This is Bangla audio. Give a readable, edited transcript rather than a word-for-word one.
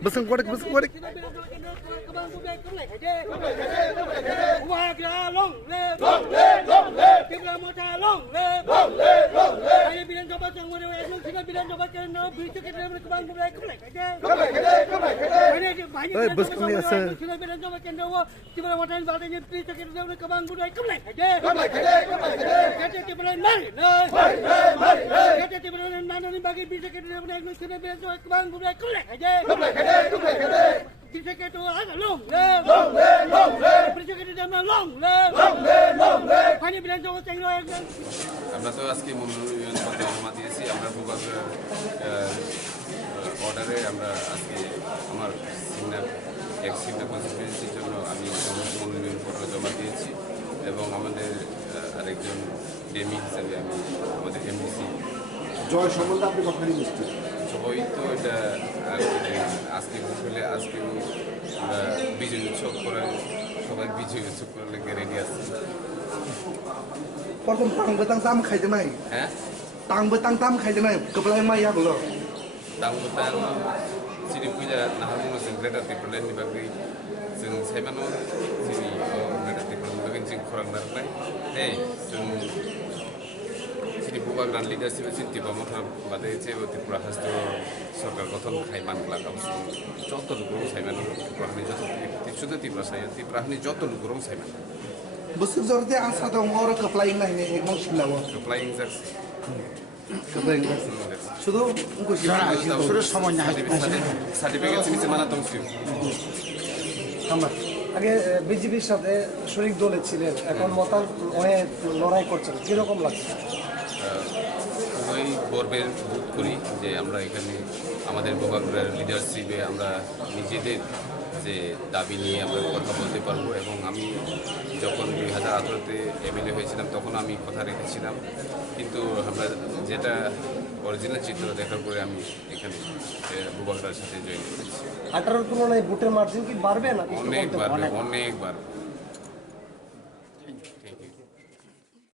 Beseng kuadik. আমরা তো আজকে মনোনয়ন পত্র জমা দিয়েছি। আমরা ভূভাগের অর্ডারে আমরা আজকে আমার সিগনা কনস্টিটিউয়েন্সির জন্য আমি মনোনয়ন পত্র জমা দিয়েছি এবং আমাদের আরেকজন ডেমি হিসাবে আমি আমাদের এমডিসি জয় সম্বন্ধে আপনি কখনই বুঝতেন সবাই তো এটা আজকে হলে আজকেও আমরা বিজয় উৎসব করার সবাই বিজয় উৎসব করার লেগে রেডি আছে। প্রথম তাংবো তাং খাইতে নাই হ্যাঁ তাংবো তাং খাইতে নাই কেবলাই মাই আগুলো Tanggutan sini punya nahan musim kereta tipelan di bagi sing saya mana sini kereta tipelan bagian sing kurang narai, sini bukan dan lidah sini tiba motor badai cewek tipura hasto सरकार गठन खाइमान लागाव जत लुगुरं साइमान तिप्राहनि जत सुदु तिप्रा साया तिप्राहनि जत लुगुरं साइमान बोसोर जरते आसा दं और कप्लाइं नायने एकमन सिलाव कप्लाइं जास कप्लाइं जास শুধু उनको শুধু সময় না সার্টিফিকেট নিচে মানা দংছিও আমরা আগে বিজেপির সাথে শরিক দলে ছিলেন এখন মতান হয়ে লড়াই করছেন কিরকম লাগছে? খুবই গর্বের বোধ করি যে আমরা এখানে আমাদের গোপালপুরের লিডারশিপে আমরা নিজেদের যে দাবি নিয়ে আমরা কথা বলতে পারবো এবং আমি যখন 2018-তে এমএলএ হয়েছিলাম তখন আমি কথা রেখেছিলাম, কিন্তু আমরা যেটা অরিজিনাল চিত্র দেখার পরে আমি এখানে গোপালপুরের সাথে জয়েন করেছি। 18-র তুলনায় ভোটের মার্জিন কি বাড়বে না? অনেক বাড়বে, অনেক বাড়বে।